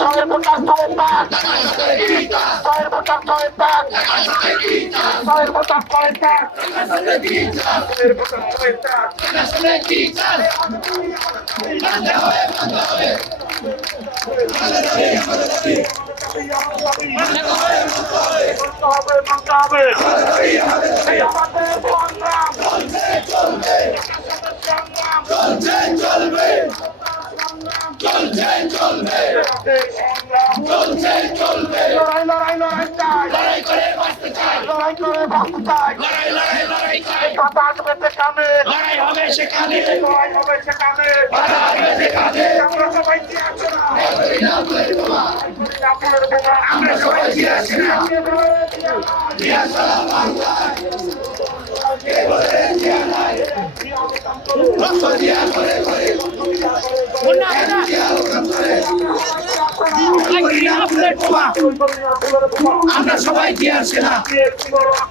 ছয়ের ভোটার ছয়ের পাক, ছয়ের ভোটার ছয়ের পাক, ছয়ের ভোটার ছয়ের পাক, ছয়ের ভোটার ছয়ের পাক। মানতে হবে আমাদের সংগ্রাম লড়াই লড়াই লড়াই চাই, লড়াই করে বাঁচতে চাই, কথা আসবে সেখানে, লড়াই হবে সেখানে, আমরা সবাই কি আছি না, আমরা সবাই কি আছি না। আমরা সবাই কি আছি না।